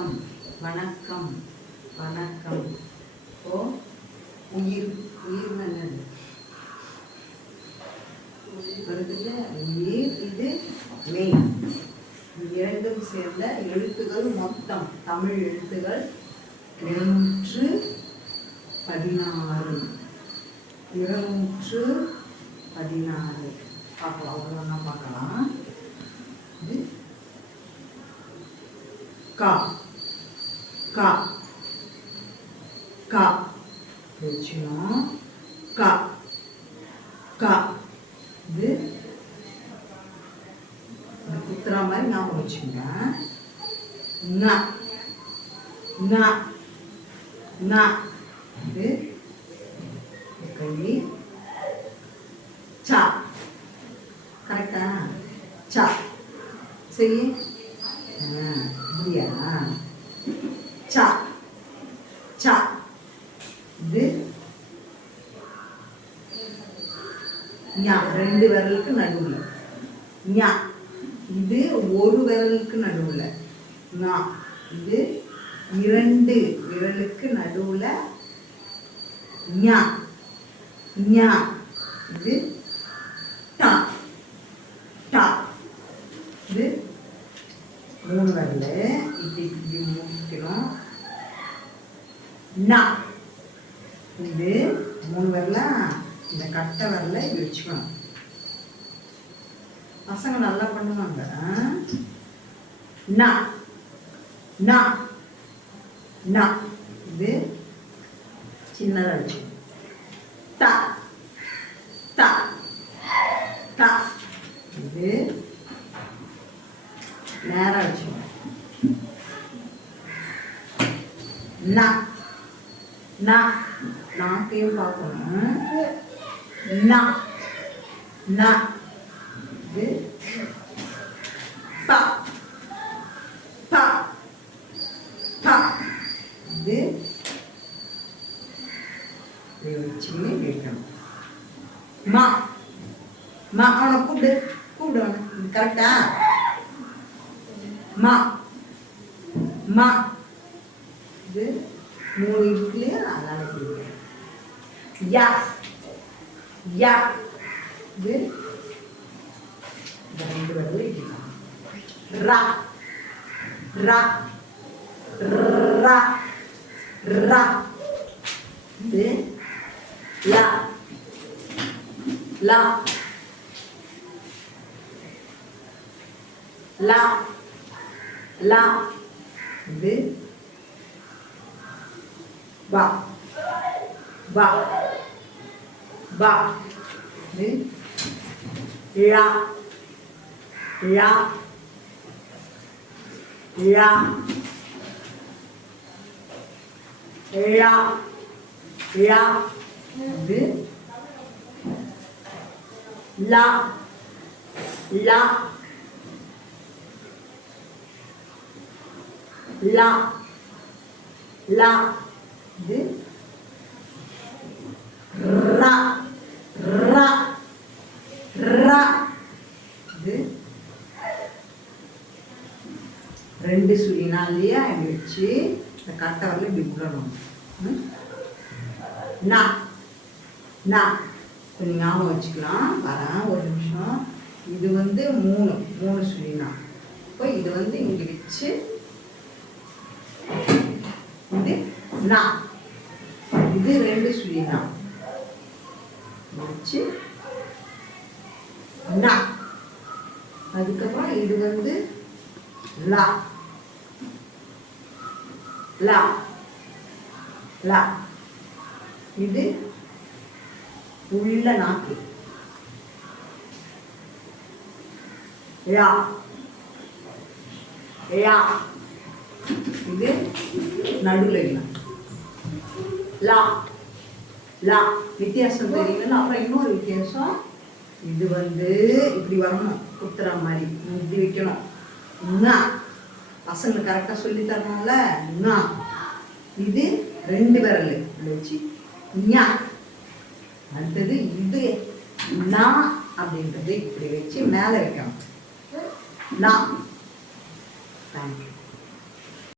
வணக்கம் வணக்கம் வணக்கம். ஓ உயிர் உயிர் என்னது வருதுல உயிர் இது மெய். இரண்டும் சேர்ந்த எழுத்துகள் மொத்தம் தமிழ் எழுத்துகள் இருநூற்று பதினாறு. இருநூற்று பதினாறு. பார்க்கலாம் அவ்வளோ பார்க்கலாம். கா. கா க பூஜ்ஜியம் கா கா இது குத்துற மாதிரி ஞாபகம் வச்சுங்க ந ந ந இது கை சா கரெக்டா சா சரி ஆ இப்படியா சா சா. இது ஞா ரெண்டு விரலுக்கு நடுவில். ஞா இது ஒரு விரலுக்கு நடுவில். ஞா இது இரண்டு விரலுக்கு நடுவில். ஞா ஞா இது டா டா. இது மூணு வரல. இப்படி இப்படி முடிக்கணும். நா. இது மூணு வரல. இந்த கட்டை வரல. இது வச்சுக்கணும். பசங்க நல்லா பண்ணுவாங்க. நா. நா. நா. இது சின்னதாக வச்சுக்கணும் தா. தா. தா. இது நேராக வச்சுக்கணும். நா. நான் நாக்கையும் பார்க்கணும் நா நா. இது இது இதை மா மா அவனை கூப்பிடு கூப்பிடு அவனை. கரெக்டா? மா மா. இது மூணு இருக்குல்லையா அதனால சொல்லுவேன் யா யா இது இந்த ரெண்டு வரல இடிக்கலாம் ரா ரா ரா ரா இது லா லா லா லா இது பா பா பா இது லா லா லா லா லா இது லா லா லா லா இது ரா. ரா. ரா. இது ரெண்டு சுழினாலேயே இப்படி வச்சு இந்த கட்டை வரல இப்படி விடணும் நா. நா. கொஞ்சம் ஞாபகம் வச்சுக்கலாம். வரேன் ஒரு நிமிஷம். இது வந்து மூணு மூணு சுழினா. இப்போ இது வந்து இங்கே வச்சு இது நா. இது ரெண்டு சுழினா. வச்சு நா அதுக்கப்புறம் இது வந்து லா. லா. லா. இது உள்ள நாக்கு. யா. யா. இது நடுவில் இல்லை. லா. லா. வித்தியாசம் தெரியலன்னா அப்புறம் இன்னொரு வித்தியாசம். இது வந்து இப்படி வரணும் குத்துற மாதிரி. இப்படி வைக்கணும். ஞா பசங்களுக்கு கரெக்டாக சொல்லி தரணும்ல? இது ரெண்டு விரல். வச்சு ஞா. அடுத்தது இது நா அப்படின்றது இப்படி வச்சு மேலே வைக்கணும். நா தேங்க்யூ